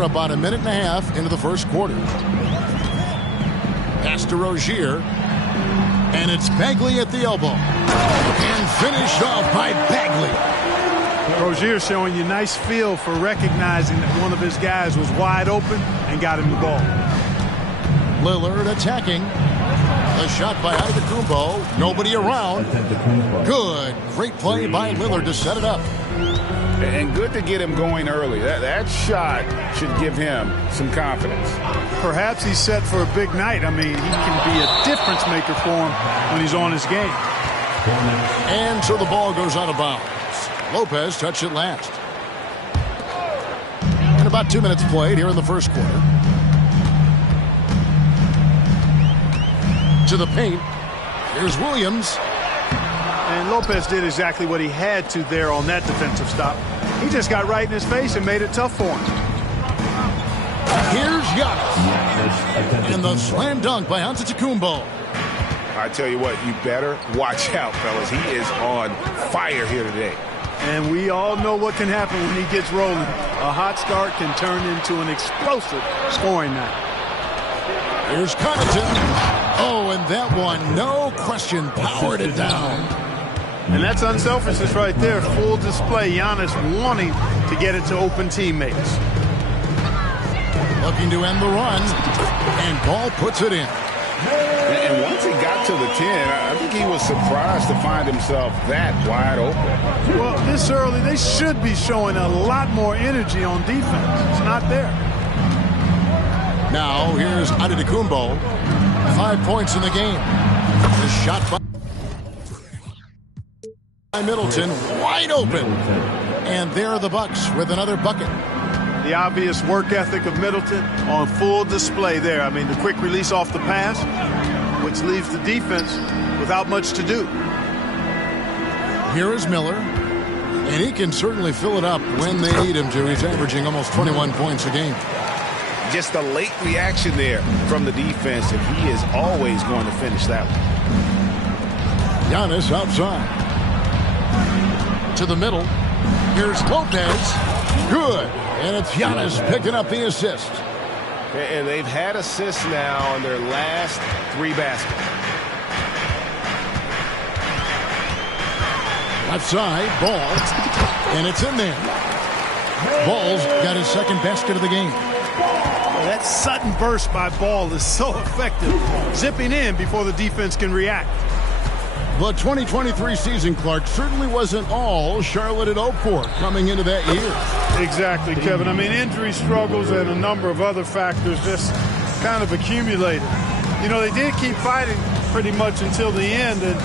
We're about a minute and a half into the first quarter. Pass to Rozier. And it's Bagley at the elbow. And finished off by Bagley. Rozier showing you nice feel for recognizing that one of his guys was wide open and got him the ball. Lillard attacking. The shot by Antetokounmpo. Nobody around. Good. Great play by Lillard to set it up. And good to get him going early. That shot should give him some confidence. Perhaps he's set for a big night. I mean, he can be a difference maker for him when he's on his game. And so the ball goes out of bounds. Lopez touched it last. And about 2 minutes played here in the first quarter. To the paint. Here's Williams. And Lopez did exactly what he had to there on that defensive stop. He just got right in his face and made it tough for him. Here's Giannis. And the slam dunk by Antetokounmpo. I tell you what, you better watch out, fellas. He is on fire here today. And we all know what can happen when he gets rolling. A hot start can turn into an explosive scoring night. Here's Connaughton. Oh, and that one, no question, powered it down. And that's unselfishness right there. Full display. Giannis wanting to get it to open teammates. Looking to end the run. And Ball puts it in. And once he got to the 10, I think he was surprised to find himself that wide open. Well, this early, they should be showing a lot more energy on defense. It's not there. Now, here's Antetokounmpo. 5 points in the game. The shot by Middleton, wide open. And there are the Bucks with another bucket. The obvious work ethic of Middleton on full display there. I mean, the quick release off the pass, which leaves the defense without much to do. Here is Miller. And he can certainly fill it up when they need him to. He's averaging almost 21 points a game. Just a late reaction there from the defense, and he is always going to finish that one. Giannis outside. To the middle. Here's Lopez. Good. And it's Giannis picking up the assist. And they've had assists now on their last 3 baskets. Left side, Ball. And it's in there. Ball's got his second basket of the game. That sudden burst by Ball is so effective, zipping in before the defense can react. The 2023 season, Clark, certainly wasn't all Charlotte had hoped for coming into that year. Exactly, Kevin. I mean, injury struggles and a number of other factors just kind of accumulated. You know, they did keep fighting pretty much until the end, and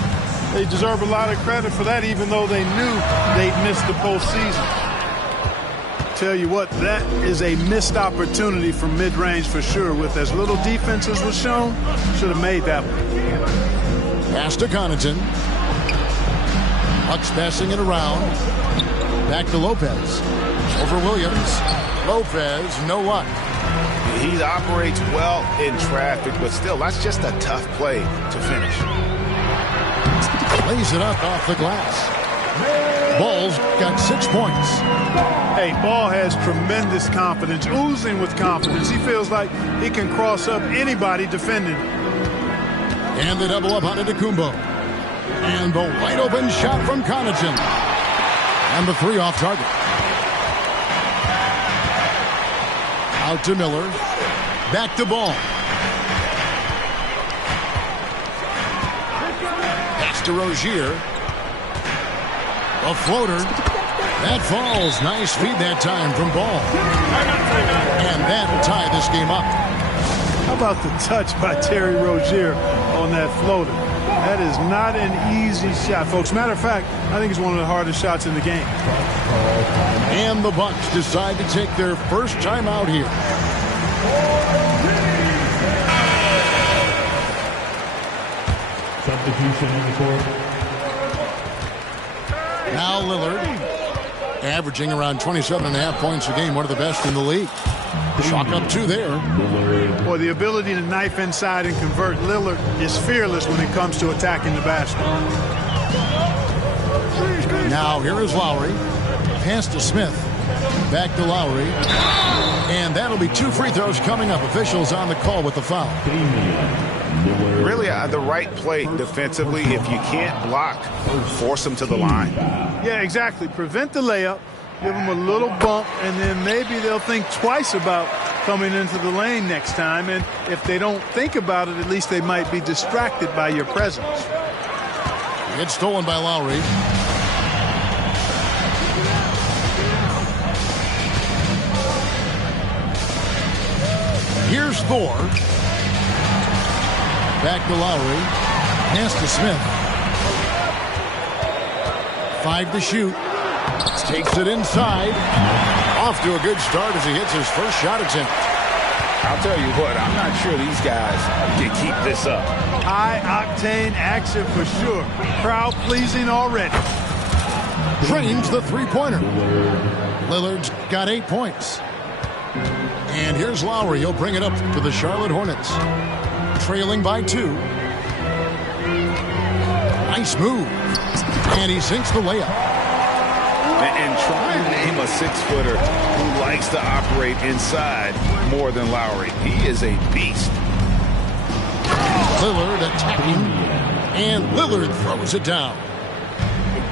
they deserve a lot of credit for that, even though they knew they'd missed the postseason. Tell you what, that is a missed opportunity from mid-range for sure. With as little defense as was shown, should have made that one. Pass to Connaughton. Bucks passing it around. Back to Lopez. Over Williams. Lopez, no luck. He operates well in traffic, but still, that's just a tough play to finish. Lays it up off the glass. Ball's got 6 points. Hey, Ball has tremendous confidence, oozing with confidence. He feels like he can cross up anybody defending. And the double up on Antetokounmpo. And the wide open shot from Connaughton. And the 3 off target. Out to Miller. Back to Ball. Pass to Rozier. A floater. That falls. Nice feed that time from Ball. And that'll tie this game up. How about the touch by Terry Rozier on that floater? That is not an easy shot, folks. Matter of fact, I think it's one of the hardest shots in the game. And the Bucks decide to take their first time out here. Substitution in the court. Now Lillard, averaging around 27.5 points a game, one of the best in the league. Chalk up 2 there. Boy, the ability to knife inside and convert. Lillard is fearless when it comes to attacking the basket. Now here is Lowry. Pass to Smith. Back to Lowry. And that'll be 2 free throws coming up. Officials on the call with the foul. Really the right play defensively. If you can't block, force them to the line. Yeah, exactly. Prevent the layup, give them a little bump, and then maybe they'll think twice about coming into the lane next time. And if they don't think about it, at least they might be distracted by your presence. It's stolen by Lowry. Here's Thor. Back to Lowry. Pass to Smith. 5 to shoot. Takes it inside. Off to a good start as he hits his first shot attempt. I'll tell you what, I'm not sure these guys can keep this up. High-octane action for sure. Crowd-pleasing already. Drains the three-pointer. Lillard's got 8 points. And here's Lowry. He'll bring it up to the Charlotte Hornets. Trailing by 2. Nice move. And he sinks the layup. And try and name a 6-footer who likes to operate inside more than Lowry. He is a beast. Lillard attacking. And Lillard throws it down.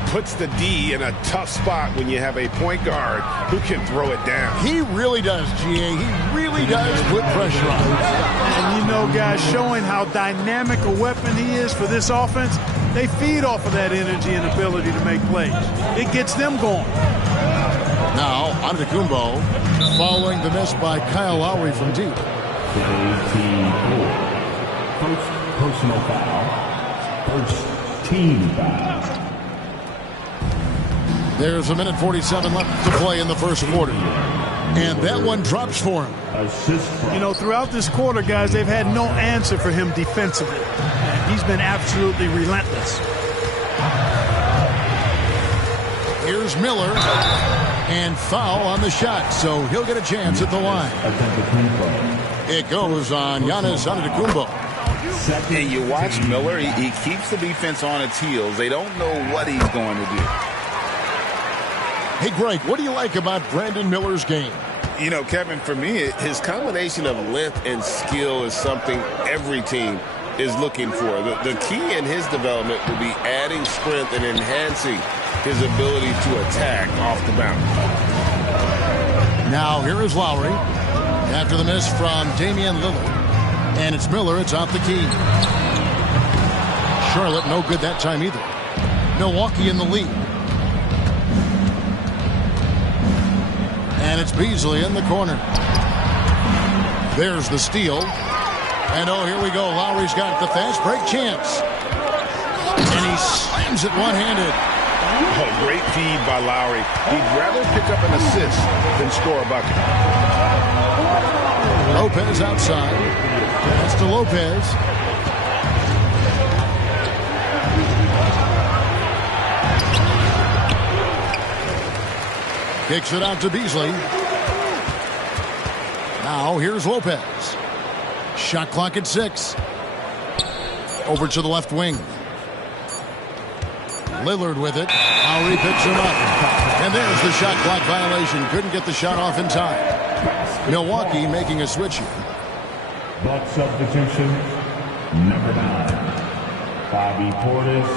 Puts the D in a tough spot when you have a point guard who can throw it down. He really does, GA. He really does put pressure on him. And you know, guys, showing how dynamic a weapon he is for this offense, they feed off of that energy and ability to make plays. It gets them going. Now, Antetokounmpo, following the miss by Kyle Lowry from deep. First personal foul. First team foul. There's 1:47 left to play in the first quarter. And that one drops for him. You know, throughout this quarter, guys, they've had no answer for him defensively. And he's been absolutely relentless. Here's Miller. And foul on the shot, so he'll get a chance at the line. It goes on Giannis Antetokounmpo. And you watch Miller, he keeps the defense on its heels. They don't know what he's going to do. Hey, Greg, what do you like about Brandon Miller's game? You know, Kevin, for me, his combination of length and skill is something every team is looking for. The key in his development will be adding strength and enhancing his ability to attack off the bounce. Now, here is Lowry. After the miss from Damian Lillard. And it's Miller. It's off the key. Charlotte, no good that time either. Milwaukee in the lead. And it's Beasley in the corner. There's the steal. And oh, here we go. Lowry's got the fast break chance. And he slams it one-handed. Oh, great feed by Lowry. He'd rather pick up an assist than score a bucket. Lopez outside. That's to Lopez. Kicks it out to Beasley. Now here's Lopez. Shot clock at 6. Over to the left wing. Lillard with it. Lowry picks him up. And there's the shot clock violation. Couldn't get the shot off in time. Milwaukee making a switch here. Buck substitution, number 9, Bobby Portis.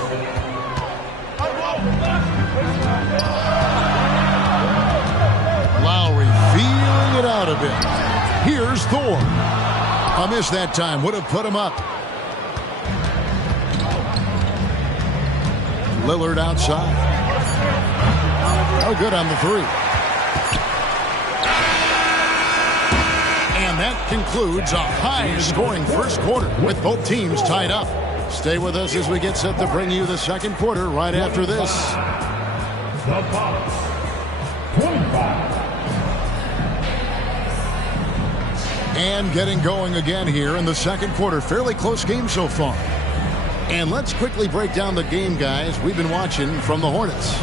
Lowry feeling it out a bit. Here's Thor. A miss that time. Would have put him up. Lillard outside. No good on the 3. And that concludes a high-scoring first quarter with both teams tied up. Stay with us as we get set to bring you the second quarter right after this. The Bucks, 25. And getting going again here in the second quarter. Fairly close game so far. And let's quickly break down the game, guys, we've been watching from the Hornets.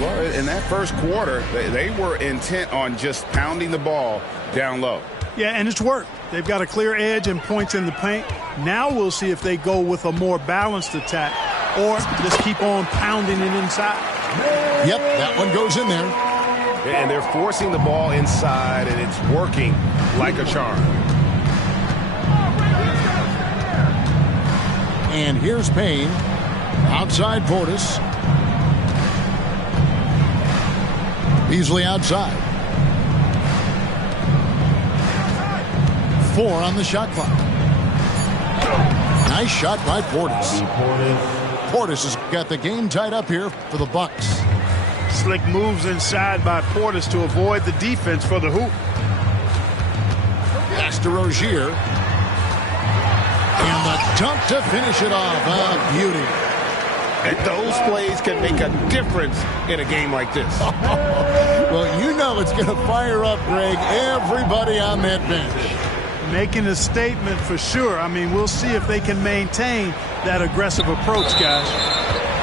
Well, in that first quarter, they were intent on just pounding the ball down low. Yeah, and it's worked. They've got a clear edge and points in the paint. Now we'll see if they go with a more balanced attack or just keep on pounding it inside. Yep, that one goes in there. And they're forcing the ball inside, and it's working like a charm. And here's Payne. Outside Portis. Beasley outside. 4 on the shot clock. Nice shot by Portis. Portis has got the game tied up here for the Bucks. Slick moves inside by Portis to avoid the defense for the hoop. Pass to Rozier. And the dunk to finish it off. A beauty. And those plays can make a difference in a game like this. Well, you know it's going to fire up, Greg, everybody on that bench. Making a statement for sure. I mean, we'll see if they can maintain that aggressive approach, guys.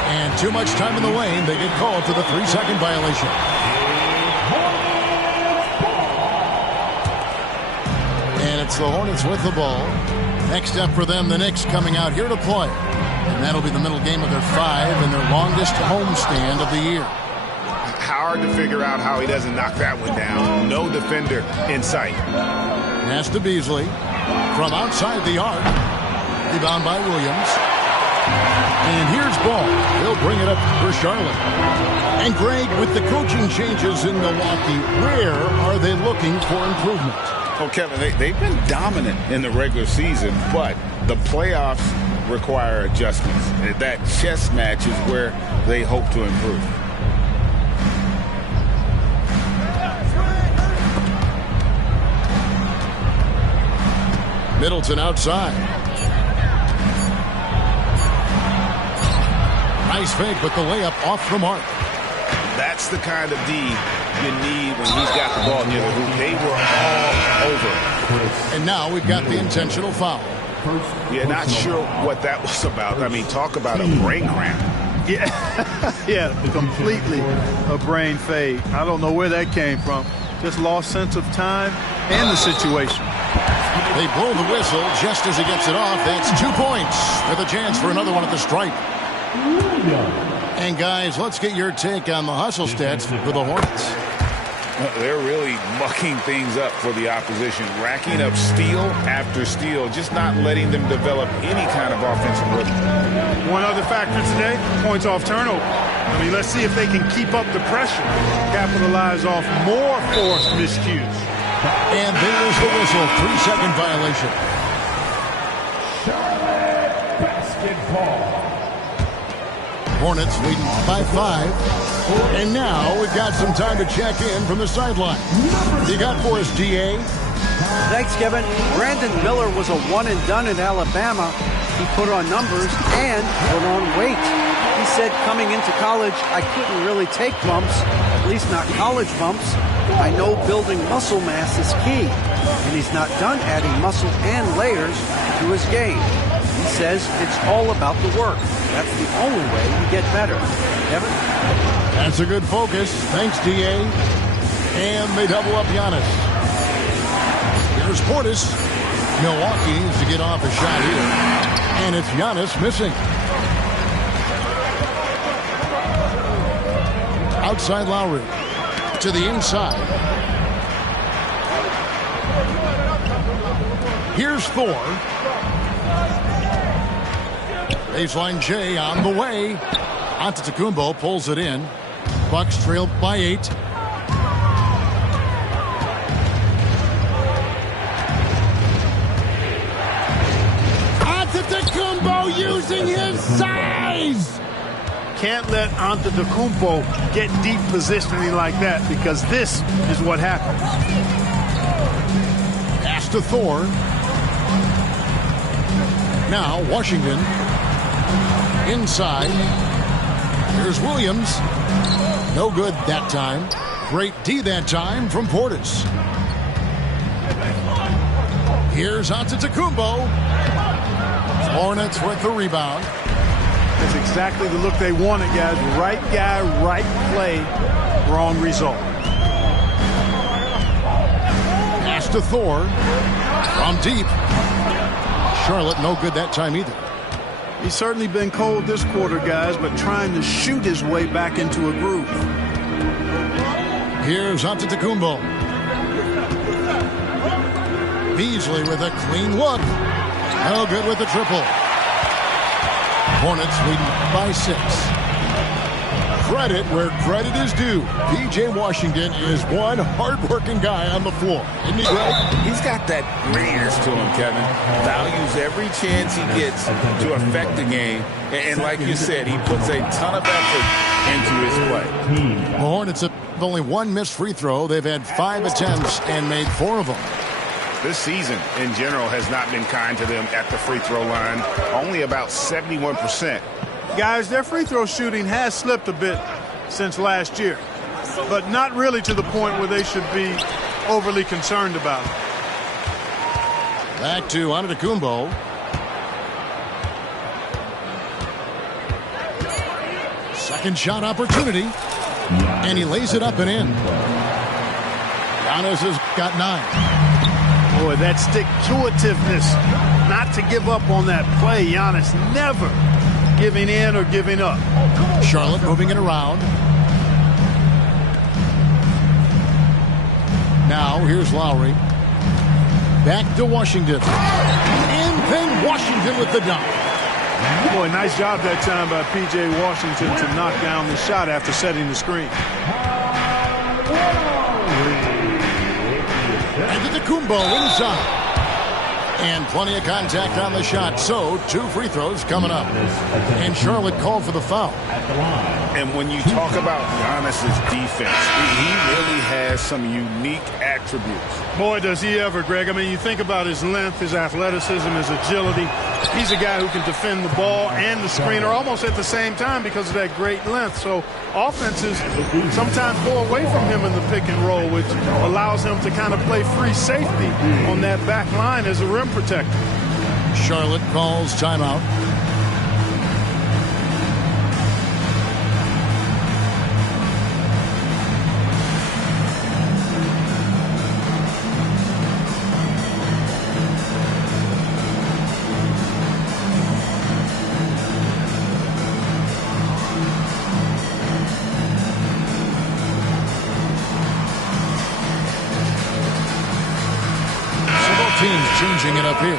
And too much time in the lane. They get called for the 3-second violation. And it's the Hornets with the ball. Next up for them, the Knicks coming out here to play. And that'll be the middle game of their 5 and their longest homestand of the year. Hard to figure out how he doesn't knock that one down. No defender in sight. Pass to Beasley. From outside the arc. Rebound by Williams. And here's Ball. He'll bring it up for Charlotte. And Greg, with the coaching changes in Milwaukee, where are they looking for improvement? Oh, Kevin, they've been dominant in the regular season, but the playoffs require adjustments. That chess match is where they hope to improve. Middleton outside. Nice fake, but the layup off the mark. That's the kind of D you need when he's got the ball near the hoop. They were all over. And now we've got the intentional foul. Yeah, not sure what that was about. I mean, talk about a brain cramp. Yeah, completely a brain fade. I don't know where that came from. Just lost sense of time and the situation. They blow the whistle just as he gets it off. That's 2 points with a chance for another one at the stripe. And guys, let's get your take on the hustle stats for the Hornets. They're really mucking things up for the opposition, racking up steal after steal, just not letting them develop any kind of offensive rhythm. One other factor today, points off turnover. I mean, let's see if they can keep up the pressure, capitalize off more forced miscues. And there's the whistle, 3-second violation. Charlotte basketball. Hornets leading by 5. And now we've got some time to check in from the sideline. You got for us, D.A.? Thanks, Kevin. Brandon Miller was a one-and-done in Alabama. He put on numbers and put on weight. He said coming into college, I couldn't really take bumps, at least not college bumps. I know building muscle mass is key, and he's not done adding muscle and layers to his game. He says it's all about the work. That's the only way you get better. Kevin? That's a good focus. Thanks, D.A. And they double up Giannis. Here's Portis. Milwaukee needs to get off a shot here. And it's Giannis missing. Outside Lowry. To the inside. Here's Thor. Baseline J on the way. Antetokounmpo pulls it in. Bucks trail by 8. Antetokounmpo using his size. Can't let Antetokounmpo get deep positioning like that, because this is what happens. Pass to Thor. Now Washington inside. Here's Williams. No good that time. Great D that time from Portis. Here's Antetokounmpo. Hornets with the rebound. That's exactly the look they wanted, guys. Right guy, right play, wrong result. Pass to Thor. From deep. Charlotte no good that time either. He's certainly been cold this quarter, guys, but trying to shoot his way back into a groove. Here's Antetokounmpo. Beasley with a clean look. No good with the triple. Hornets leading by 6. Credit where credit is due. P.J. Washington is one hard-working guy on the floor. Isn't he, Greg? He's got that grittiness to him, Kevin. Values every chance he gets to affect the game. And like you said, he puts a ton of effort into his play. The Hornets have only one missed free throw. They've had 5 attempts and made 4 of them. This season, in general, has not been kind to them at the free throw line. Only about 71%. Guys, their free throw shooting has slipped a bit since last year, but not really to the point where they should be overly concerned about it. Back to Antetokounmpo. Second shot opportunity, and he lays it up and in. Giannis has got 9. Boy, that stick-to-itiveness, not to give up on that play. Giannis never giving in or giving up. Charlotte moving it around. Now here's Lowry. Back to Washington. And then Washington with the dunk. Boy, nice job that time by P.J. Washington to knock down the shot after setting the screen. Antetokounmpo inside. And plenty of contact on the shot. So 2 free throws coming up. And Charlotte called for the foul. And when you talk about Giannis's defense, he really has some unique attributes. Boy, does he ever, Greg. I mean, you think about his length, his athleticism, his agility. He's a guy who can defend the ball and the screener almost at the same time because of that great length. So offenses sometimes go away from him in the pick and roll, which allows him to kind of play free safety on that back line as a rim protector. Charlotte calls timeout. Teams changing it up here.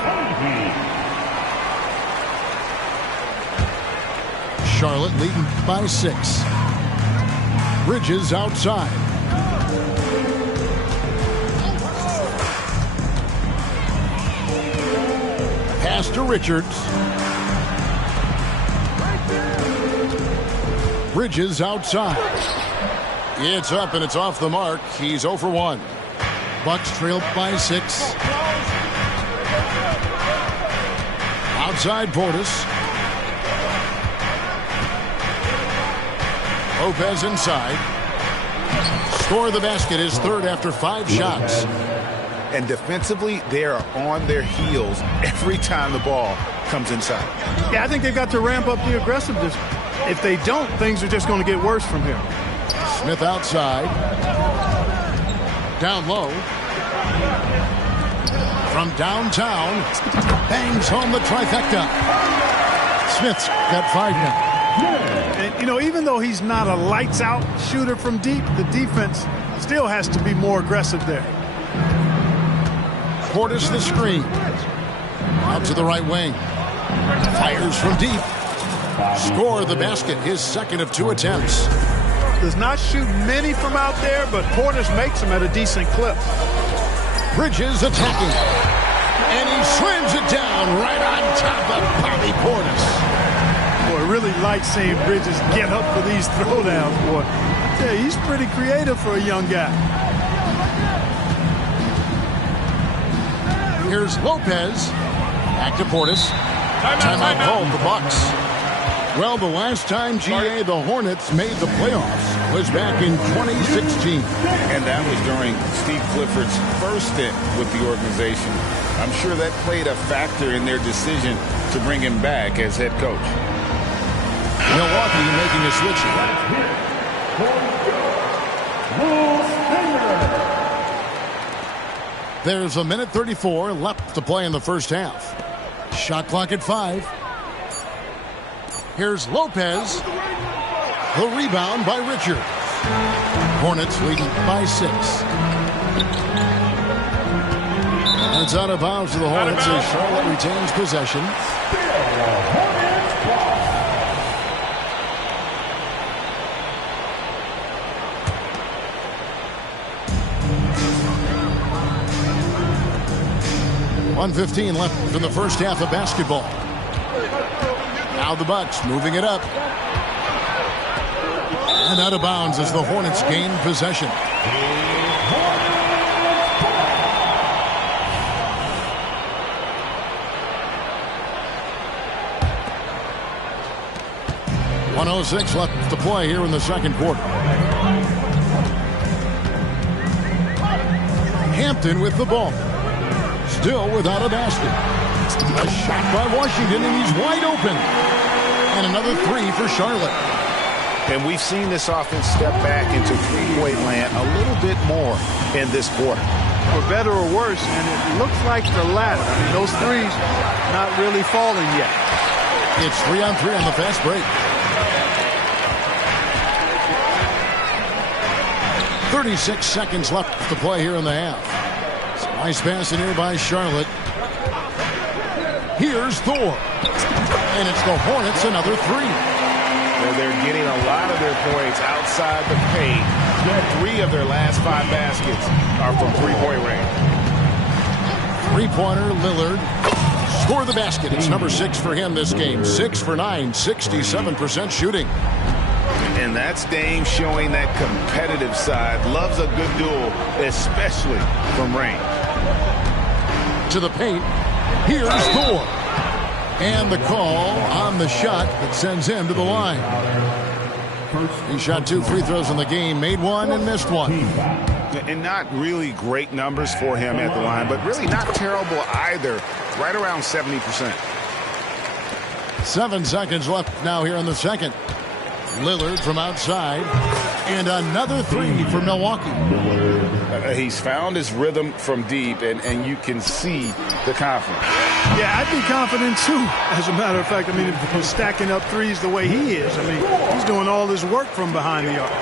Charlotte leading by 6. Bridges outside. Pass to Richards. Bridges outside. It's up and it's off the mark. He's 0 for 1. Bucks trail by 6. Outside Portis. Lopez inside. Score the basket, his 3rd after 5 shots. And defensively, they are on their heels every time the ball comes inside. Yeah, I think they've got to ramp up the aggressiveness. If they don't, things are just going to get worse from here. Smith outside. Down low. From downtown, bangs home the trifecta. Smith's got 5 now. And, you know, even though he's not a lights-out shooter from deep, the defense still has to be more aggressive there. Portis the screen. Out to the right wing. Fires from deep. Score the basket, his 2nd of 2 attempts. Does not shoot many from out there, but Portis makes them at a decent clip. Bridges attacking. And he slams it down right on top of Bobby Portis. Boy, really like seeing Bridges get up for these throwdowns, boy. Yeah, he's pretty creative for a young guy. Here's Lopez. Back to Portis. Timeout called the Bucks. Well, the last time, GA, the Hornets made the playoffs was back in 2016. And that was during Steve Clifford's first stint with the organization. I'm sure that played a factor in their decision to bring him back as head coach. Milwaukee making a switch. There's 1:34 left to play in the first half. Shot clock at 5. Here's Lopez. The rebound by Richards. Hornets leading by 6. It's out of bounds to the Hornets as Charlotte retains possession. .115 left in the first half of basketball. Now the Bucks moving it up. And out of bounds as the Hornets gain possession. .106 left to play here in the second quarter. Hampton with the ball. Still without a basket. A shot by Washington, and he's wide open. And another 3 for Charlotte. And we've seen this offense step back into three-point land a little bit more in this quarter. For better or worse, and it looks like the latter. I mean, those threes not really falling yet. It's 3-on-3 on the fast break. 36 seconds left to play here in the half. Nice pass in here by Charlotte. Here's Thor. And it's the Hornets, another 3. Well, they're getting a lot of their points outside the paint. 3 of their last 5 baskets are from three-point range. Three-pointer, Lillard. Score the basket. It's number 6 for him this game. 6 for 9, 67% shooting. And that's Dame showing that competitive side. Loves a good duel, especially from range. To the paint. Here's Thor. And the call on the shot that sends him to the line. He shot 2 free throws in the game, made 1 and missed 1. And not really great numbers for him at the line, but really not terrible either. Right around 70%. 7 seconds left now here in the second. Lillard from outside. And another 3 for Milwaukee. He's found his rhythm from deep, and you can see the confidence. Yeah, I'd be confident too, as a matter of fact. I mean, if he's stacking up threes the way he is, I mean, he's doing all his work from behind the arc.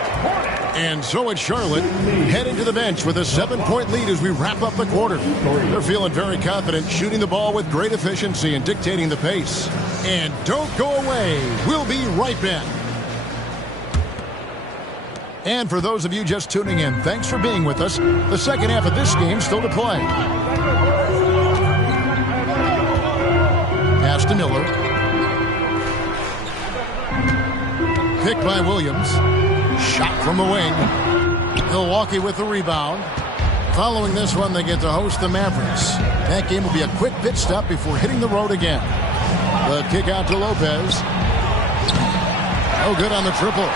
And so it's Charlotte heading to the bench with a 7-point lead as we wrap up the quarter. They're feeling very confident, shooting the ball with great efficiency and dictating the pace. And don't go away. We'll be right back. And for those of you just tuning in, thanks for being with us. The second half of this game still to play. Pass to Miller. Picked by Williams. Shot from the wing. Milwaukee with the rebound. Following this one, they get to host the Mavericks. That game will be a quick pit stop before hitting the road again. The kick out to Lopez. No good on the triple.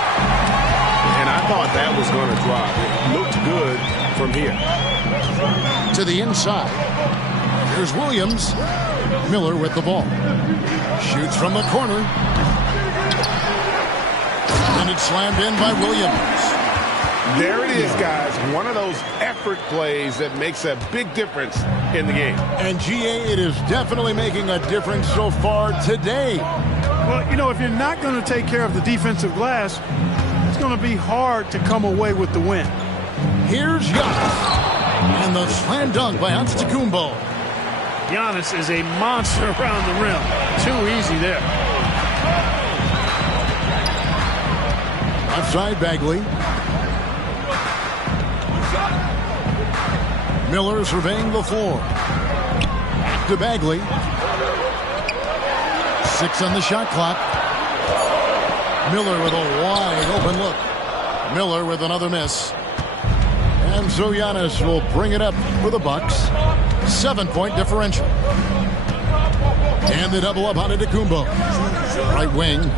And I thought that was going to drop. It looked good from here. To the inside. Here's Williams. Miller with the ball. Shoots from the corner. And it's slammed in by Williams. There it is, guys. One of those effort plays that makes a big difference in the game. And GA, it is definitely making a difference so far today. Well, you know, if you're not going to take care of the defensive glass, it's going to be hard to come away with the win. Here's Giannis. And the slam dunk by Antetokounmpo. Giannis is a monster around the rim. Too easy there. Outside Bagley. Miller surveying the floor. Back to Bagley. 6 on the shot clock. Miller with a wide open look. Miller with another miss. And so Giannis will bring it up for the Bucks. 7-point differential. And the double up on Antetokounmpo. Right wing.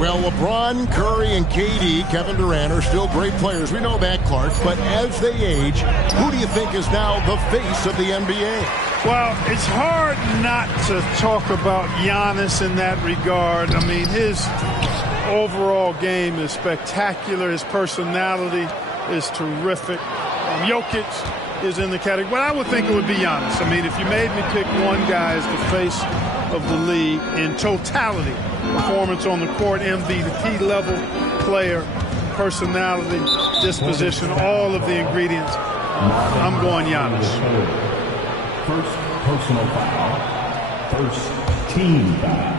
Well, LeBron, Curry, and KD, Kevin Durant, are still great players. We know that, Clark. But as they age, who do you think is now the face of the NBA? Well, it's hard not to talk about Giannis in that regard. I mean, his overall game is spectacular. His personality is terrific. Jokic is in the category. Well, I would think it would be Giannis. I mean, if you made me pick one guy as the face of the league in totality. Performance on the court, MVP level player, personality, disposition, all of the ingredients. I'm going Giannis. First personal foul. First team foul.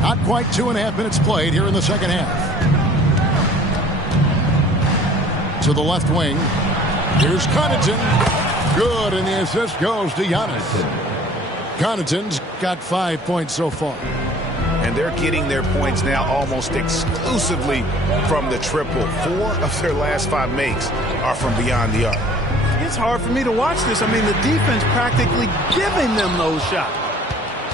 Not quite 2.5 minutes played here in the second half. To the left wing. Here's Connaughton. Good, and the assist goes to Giannis. Connaughton's got 5 points so far. And they're getting their points now almost exclusively from the triple. 4 of their last 5 makes are from beyond the arc. It's hard for me to watch this. I mean, the defense practically giving them those shots.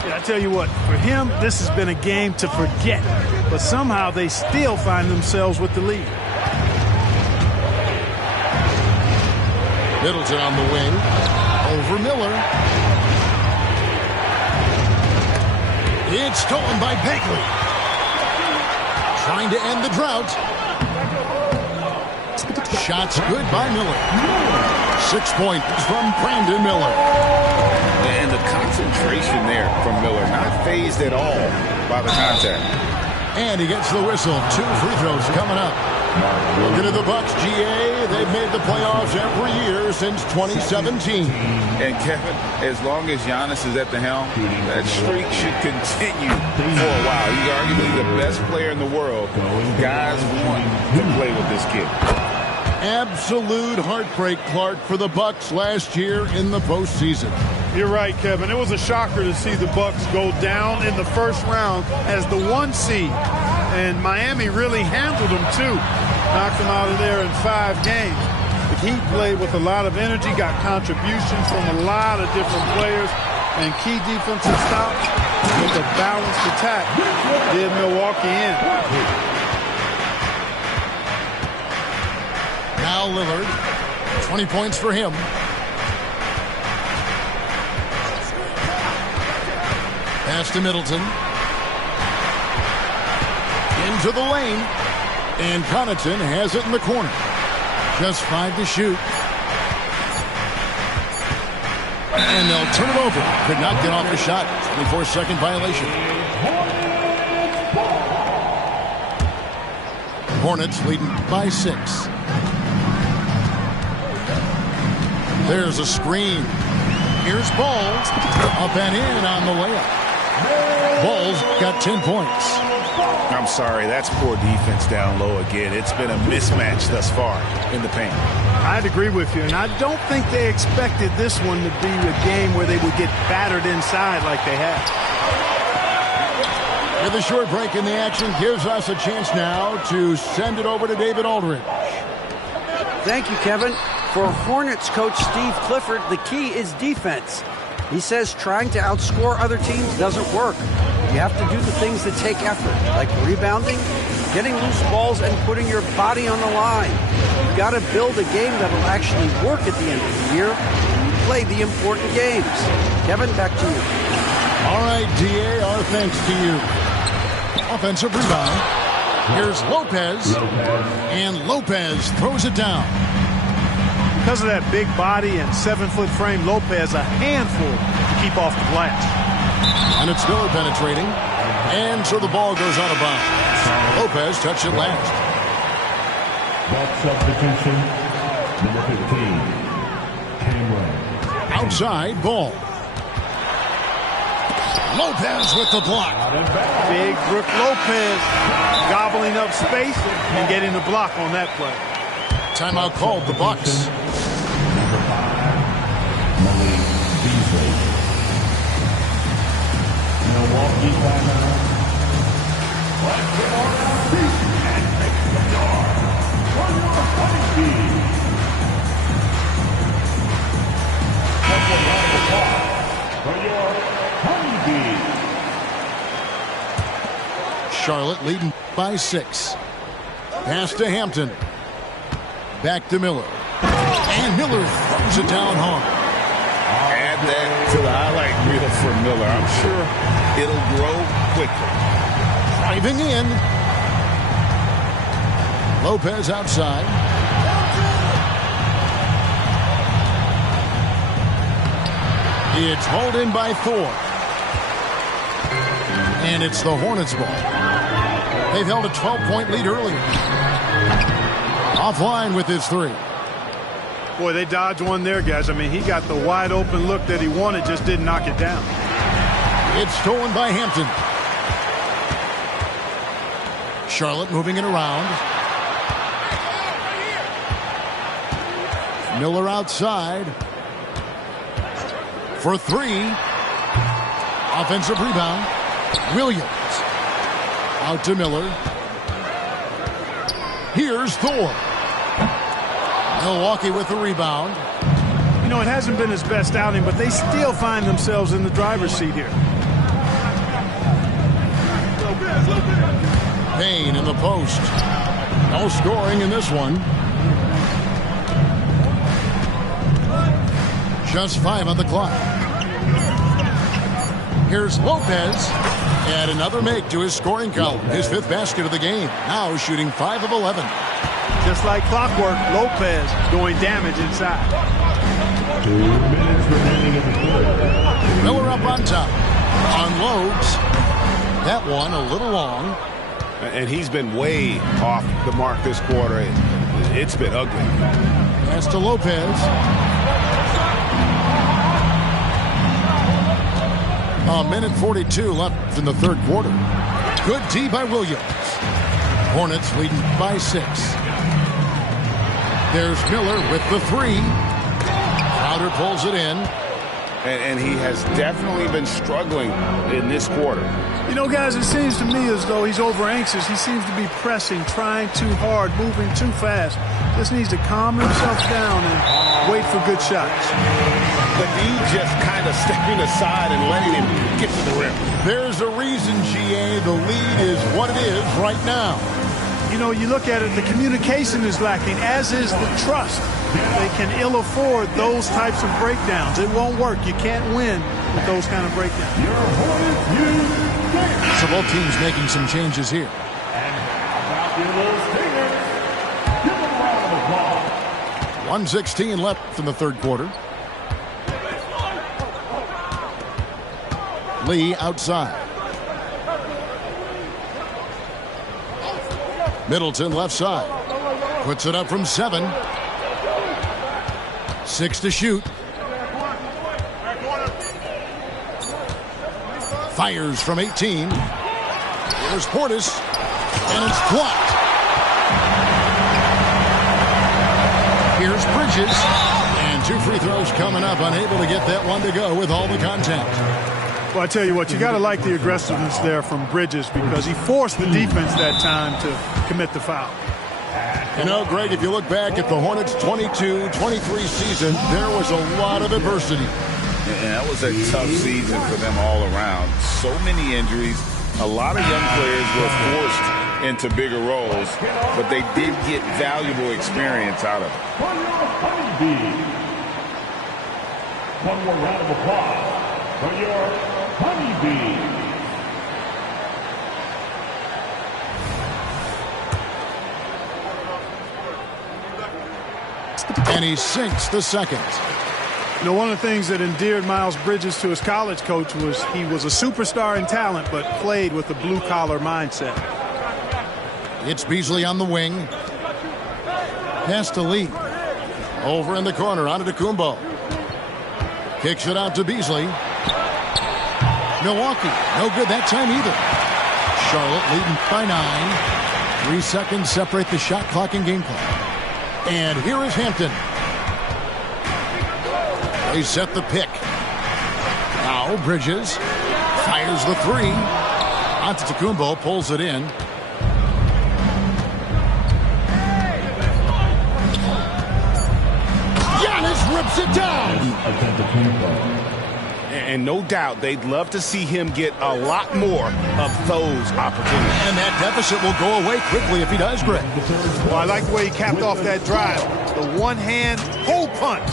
Yeah, I tell you what, for him, this has been a game to forget. But somehow they still find themselves with the lead. Middleton on the wing. Over Miller. It's stolen by Bagley. Trying to end the drought. Shots good by Miller. 6 points from Brandon Miller. And the concentration there from Miller, not phased at all by the contact. And he gets the whistle. 2 free throws coming up. Looking at the Bucks, GA, they've made the playoffs every year since 2017. And Kevin, as long as Giannis is at the helm, that streak should continue for a while. He's arguably the best player in the world. Guys want to play with this kid. Absolute heartbreak, Clark, for the Bucks last year in the postseason. You're right, Kevin. It was a shocker to see the Bucks go down in the first round as the 1 seed. And Miami really handled them, too. Knocked them out of there in 5 games. The Heat played with a lot of energy, got contributions from a lot of different players, and key defensive stops with a balanced attack did Milwaukee in. Now Lillard, 20 points for him. Pass to Middleton. Into the lane. And Connaughton has it in the corner. Just 5 to shoot. And they'll turn it over. Could not get off the shot. 24-second violation. Hornets leading by 6. There's a screen. Here's Ball. Up and in on the layup. Ball's got 10 points. I'm sorry, that's poor defense down low again. It's been a mismatch thus far in the paint. I'd agree with you, and I don't think they expected this one to be a game where they would get battered inside like they have. With a short break in the action gives us a chance now to send it over to David Aldridge. Thank you, Kevin. For Hornets coach Steve Clifford, the key is defense. He says trying to outscore other teams doesn't work. You have to do the things that take effort, like rebounding, getting loose balls, and putting your body on the line. You've got to build a game that will actually work at the end of the year and play the important games. Kevin, back to you. All right, DA, our thanks to you. Offensive rebound. Here's Lopez. And Lopez throws it down. Because of that big body and 7-foot frame, Lopez a handful to keep off the glass. And it's Miller penetrating. And so the ball goes out of bounds. Lopez touched it last. That substitution, number 15, Cameron. Outside ball. Lopez with the block. Big Brook Lopez gobbling up space and getting the block on that play. Timeout called the Bucks. Number 5, Malik Beasley. Milwaukee timeout. Let's get on our feet and make some noise for your honeybee. That's a round of applause for your honeybee. Charlotte leading by 6. Pass to Hampton. Back to Miller. And Miller throws it down hard. Add that to the highlight reel for Miller. I'm sure it'll grow quickly. Driving in. Lopez outside. It's hauled in by Thor. And it's the Hornets' ball. They've held a 12-point lead earlier. Offline with his three. Boy, they dodged one there, guys. I mean, he got the wide open look that he wanted, just didn't knock it down. It's stolen by Hampton. Charlotte moving it around. Miller outside. For three. Offensive rebound. Williams. Out to Miller. Here's Thor. Milwaukee with the rebound. You know, it hasn't been his best outing, but they still find themselves in the driver's seat here. Payne in the post. No scoring in this one. Just 5 on the clock. Here's Lopez. And another make to his scoring column. His 5th basket of the game. Now shooting 5 of 11. Just like clockwork, Lopez doing damage inside. 2 minutes remaining in the third. Miller up on top. Unloads. That one a little long. And he's been way off the mark this quarter. It's been ugly. Pass to Lopez. A minute 42 left in the third quarter. Good D by Williams. Hornets leading by 6. There's Miller with the three. Crowder pulls it in. And he has definitely been struggling in this quarter. You know, guys, it seems to me as though he's over anxious. He seems to be pressing, trying too hard, moving too fast. Just needs to calm himself down and wait for good shots. But he just kind of stepping aside and letting him get to the rim. There's a reason, GA, the lead is what it is right now. You know, you look at it, the communication is lacking, as is the trust. They can ill afford those types of breakdowns. It won't work. You can't win with those kind of breakdowns. So both teams making some changes here. And about the little stingers. Give them a round of applause. 1:16 left in the third quarter. Lee outside. Middleton left side. Puts it up from 7. 6 to shoot. Fires from 18. Here's Portis. And it's blocked. Here's Bridges. And 2 free throws coming up. Unable to get that one to go with all the contact. Well, I tell you what, you got to like the aggressiveness there from Bridges because he forced the defense that time to commit the foul. You know, Greg, if you look back at the Hornets' 22-23 season, there was a lot of adversity. And that was a tough season for them all around. So many injuries. A lot of young players were forced into bigger roles, but they did get valuable experience out of it. One more round of applause for your Honeybee. And he sinks the second. You know, one of the things that endeared Miles Bridges to his college coach was he was a superstar in talent, but played with a blue-collar mindset. It's Beasley on the wing. Pass to Lee. Over in the corner, on to Kumbo. Kicks it out to Beasley. Milwaukee, no good that time either. Charlotte leading by 9. 3 seconds separate the shot clock and game clock. And here is Hampton. They set the pick. Now Bridges fires the 3. Antetokounmpo pulls it in. Giannis rips it down. And no doubt they'd love to see him get a lot more of those opportunities. And that deficit will go away quickly if he does, Greg. Well, I like the way he capped off that drive. The one-hand hole punch.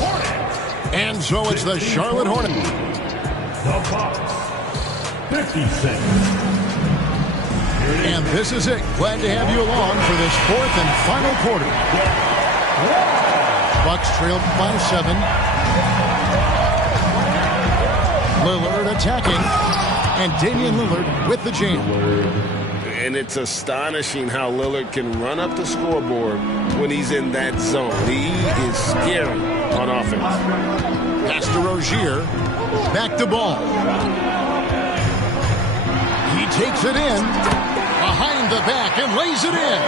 And so it's the Charlotte Hornets. The Bucks, 50 seconds. And this is it. Glad to have you along for this 4th and final quarter. Bucks trailed by 7. Lillard attacking. And Damian Lillard with the jam. And it's astonishing how Lillard can run up the scoreboard when he's in that zone. He is scary on offense. Pass to Rozier. Back to Ball. He takes it in. Behind the back and lays it in.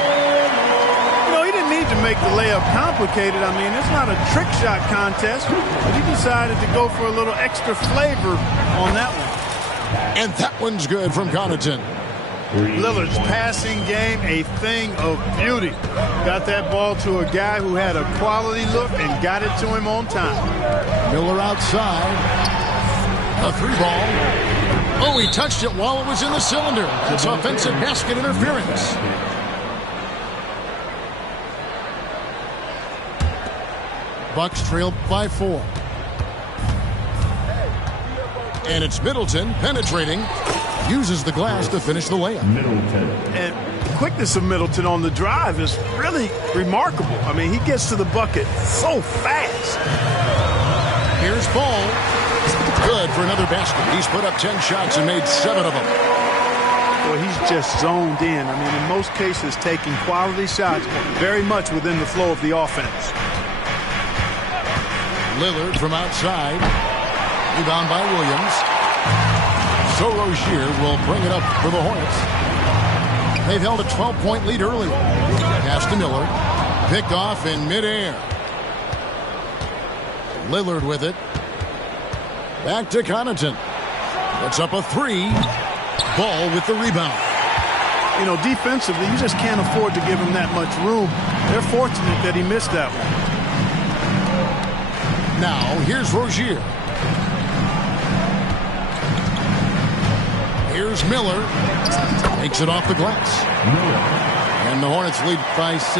You know, he didn't need to make the layup complicated. I mean, it's not a trick shot contest. But he decided to go for a little extra flavor on that one. And that one's good from Connaughton. Lillard's passing game, a thing of beauty. Got that ball to a guy who had a quality look and got it to him on time. Miller outside. A 3-ball. Oh, he touched it while it was in the cylinder. It's offensive basket interference. Bucks trail by 4. And it's Middleton penetrating. Uses the glass to finish the layup. And the quickness of Middleton on the drive is really remarkable. I mean, he gets to the bucket so fast. Here's Ball. Good for another basket. He's put up 10 shots and made 7 of them. Well, he's just zoned in. I mean, in most cases, taking quality shots very much within the flow of the offense. Lillard from outside. Rebound by Williams. So Rozier will bring it up for the Hornets. They've held a 12-point lead earlier. Pass to Miller. Picked off in midair. Lillard with it. Back to Connaughton. Puts up a 3. Ball with the rebound. You know, defensively, you just can't afford to give him that much room. They're fortunate that he missed that one. Now, here's Rozier. Here's Miller. Takes it off the glass. And the Hornets lead by 6.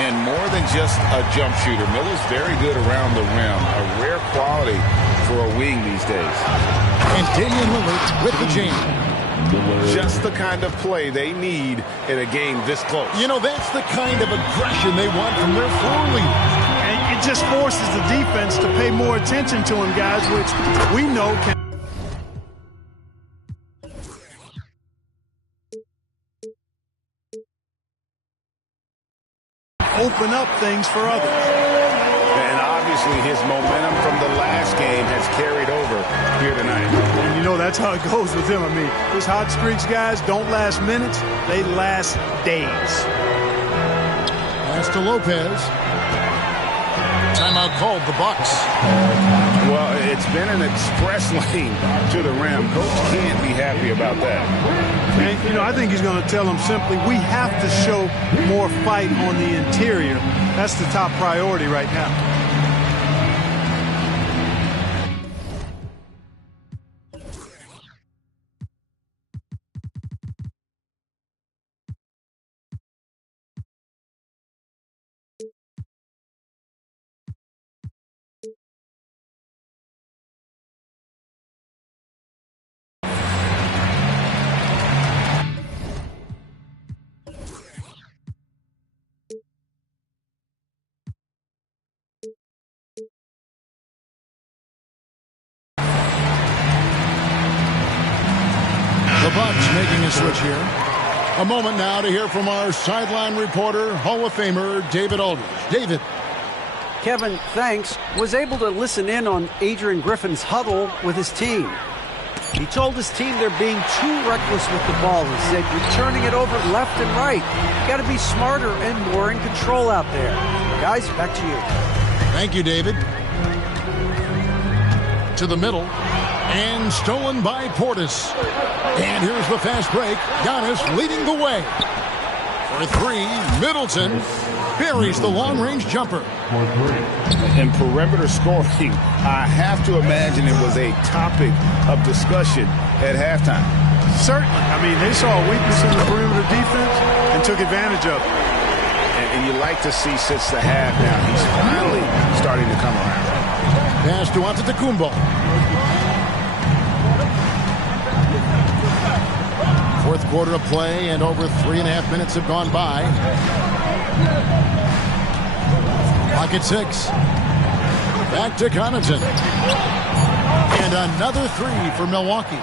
And more than just a jump shooter, Miller's very good around the rim. A rare quality for a wing these days. And Damian Lillard with the jam. Just the kind of play they need in a game this close. You know, that's the kind of aggression they want from their floor leader. And it just forces the defense to pay more attention to him, guys, which we know can open up things for others. And obviously his momentum from the last game has carried over here tonight. And you know that's how it goes with him. I mean, his hot streaks, guys, don't last minutes. They last days. Pass to Lopez. Timeout called, the Bucks. Well, it's been an express lane to the rim. Coach can't be happy about that. And, you know, I think he's going to tell them simply, we have to show more fight on the interior. That's the top priority right now. The Bucks making a switch here. A moment now to hear from our sideline reporter, Hall of Famer David Aldridge. David. Kevin, thanks, was able to listen in on Adrian Griffin's huddle with his team. He told his team they're being too reckless with the ball. He said, you're turning it over left and right. You got to be smarter and more in control out there. Guys, back to you. Thank you, David. To the middle. And stolen by Portis. And here's the fast break. Giannis leading the way. For 3, Middleton buries the long-range jumper. In perimeter scoring, I have to imagine it was a topic of discussion at halftime. Certainly. I mean, they saw a weakness in the perimeter defense and took advantage of it. And you like to see since the half now, he's finally starting to come around. Pass to Antetokounmpo. Fourth quarter of play, and over 3.5 minutes have gone by. Clock at 6. Back to Connaughton. And another three for Milwaukee.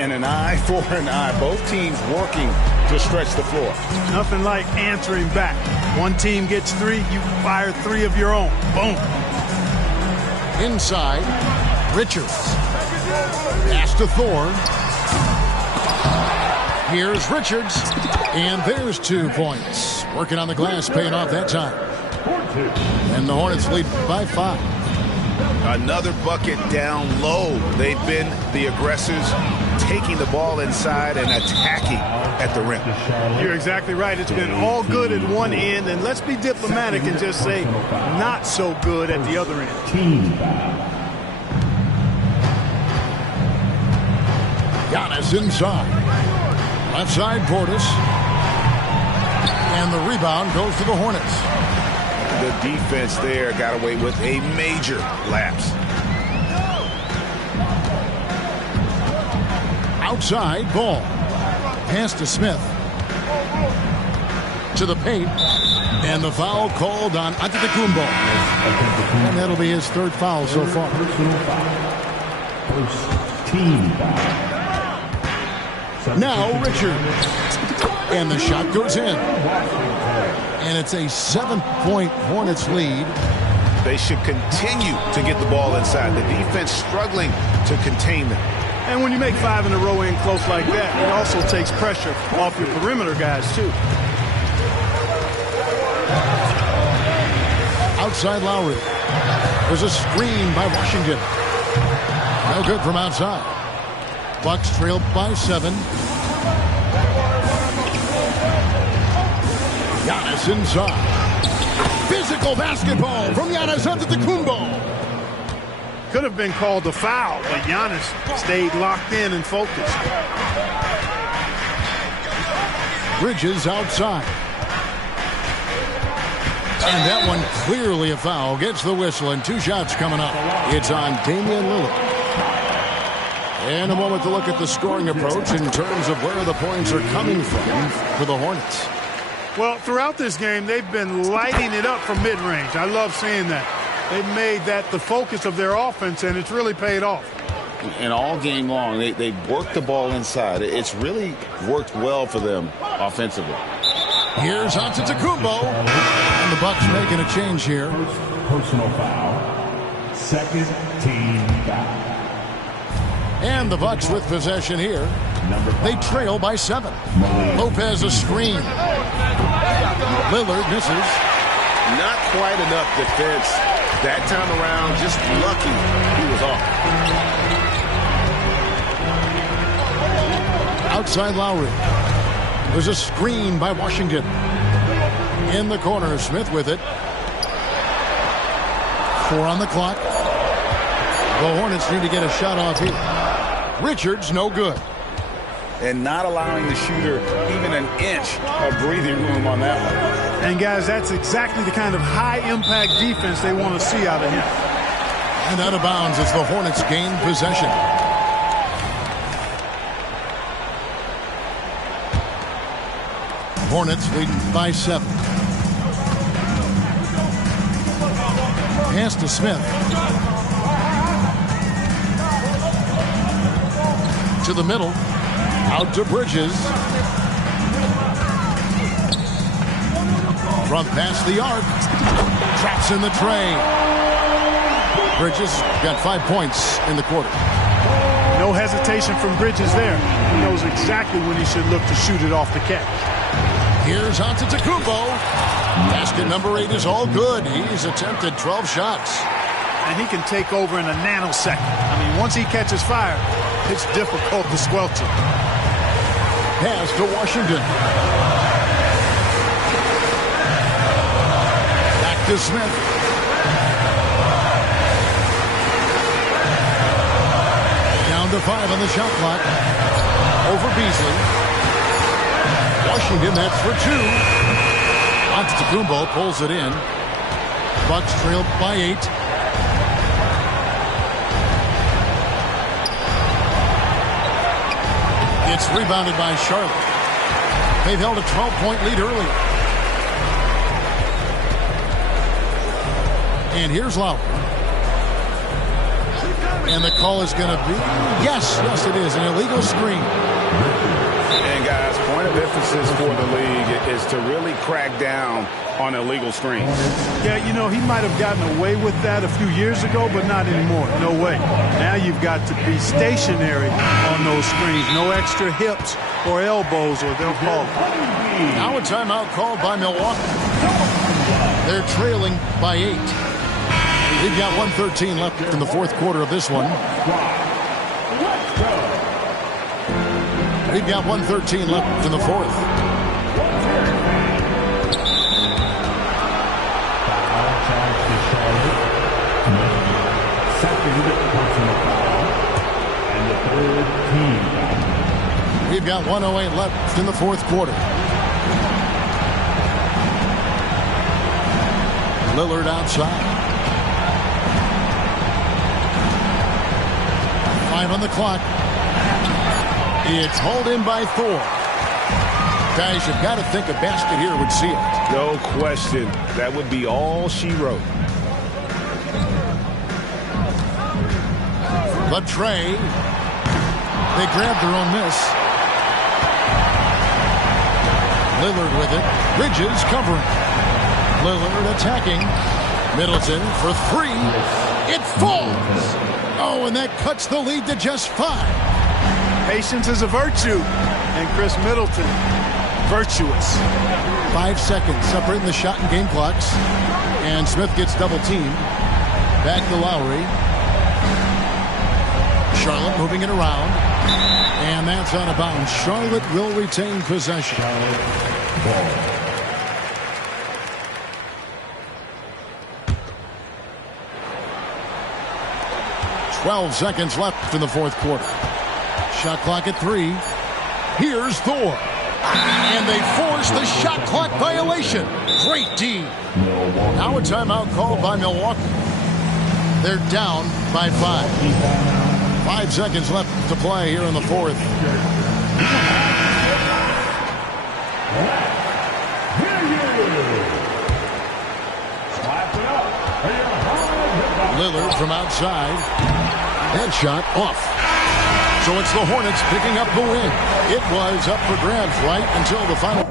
And an eye for an eye. Both teams working to stretch the floor. Nothing like answering back. One team gets three, you fire three of your own. Boom. Inside, Richards. Pass to Thor. Here's Richards. And there's 2 points. Working on the glass, paying off that time. And the Hornets lead by 5. Another bucket down low. They've been the aggressors, taking the ball inside and attacking at the rim. You're exactly right. It's been all good at one end, and let's be diplomatic and just say not so good at the other end. Giannis inside. Left side, Portis. And the rebound goes to the Hornets. The defense there got away with a major lapse. Outside, ball. Pass to Smith. To the paint. And the foul called on Antetokounmpo. And that'll be his 3rd foul so far. First team foul. Now Richards. And the shot goes in. And it's a 7-point Hornets lead. They should continue to get the ball inside. The defense struggling to contain them. And when you make 5 in a row in close like that, it also takes pressure off your perimeter guys, too. Outside Lowry. There's a screen by Washington. No good from outside. Bucks trail by 7. Giannis inside. Physical basketball from Giannis Antetokounmpo. Could have been called a foul, but Giannis stayed locked in and focused. Bridges outside. And that one clearly a foul. Gets the whistle and 2 shots coming up. It's on Damian Lillard. And a moment to look at the scoring approach in terms of where the points are coming from for the Hornets. Well, throughout this game, they've been lighting it up from mid-range. I love seeing that. They've made that the focus of their offense, and it's really paid off. And all game long, they've worked the ball inside. It's really worked well for them offensively. Here's Antetokounmpo. And the Bucks making a change here. Personal foul. Second team foul. And the Bucks with possession here. They trail by 7. Lopez a screen. Lillard misses. Not quite enough defense that time around. Just lucky he was off. Outside Lowry. There's a screen by Washington. In the corner, Smith with it. 4 on the clock. The Hornets need to get a shot off here. Richards, no good. And not allowing the shooter even an inch of breathing room on that one. And, guys, that's exactly the kind of high-impact defense they want to see out of him. And out of bounds as the Hornets gain possession. Hornets lead by 7. Pass to Smith. To the middle. Out to Bridges. From past the arc. Traps in the tray. Bridges got 5 points in the quarter. No hesitation from Bridges there. He knows exactly when he should look to shoot it off the catch. Here's Antetokounmpo. Basket number 8 is all good. He's attempted 12 shots. And he can take over in a nanosecond. I mean, once he catches fire, it's difficult to squelch him. Pass to Washington. Back to Smith. Down to 5 on the shot clock. Over Beasley. Washington, that's for 2. Antetokounmpo pulls it in. Bucks trail by 8. It's rebounded by Charlotte. They've held a 12-point lead earlier. And here's Lowry. And the call is going to be, yes, it is, an illegal screen. And guys, point of emphasis for the league is to really crack down on illegal screens. Yeah, you know, he might have gotten away with that a few years ago, but not anymore. No way. Now you've got to be stationary on those screens. No extra hips or elbows, or they'll call it. Now a timeout called by Milwaukee. They're trailing by 8. We've got 1:13 left in the fourth quarter of this one. We've got 1:13 left in the fourth. We've got 1:08 left in the fourth quarter. Lillard outside. 5 on the clock. It's hauled in by Thor. Guys, you've got to think a basket here would seal it. No question. That would be all she wrote. But Trey, they grabbed their own miss. Lillard with it. Bridges covering. Lillard attacking. Middleton for 3. It falls. Oh, and that cuts the lead to just 5. Patience is a virtue. And Chris Middleton, virtuous. 5 seconds separating the shot and game clocks. And Smith gets double teamed. Back to Lowry. Charlotte moving it around. And that's out of bounds. Charlotte will retain possession. 12 seconds left in the fourth quarter. Shot clock at 3. Here's Thor. And they force the shot clock violation. Great D. Now a timeout called by Milwaukee. They're down by 5. 5 seconds left to play here in the fourth. Lillard from outside. Headshot off. So it's the Hornets picking up the win. It was up for grabs right until the final.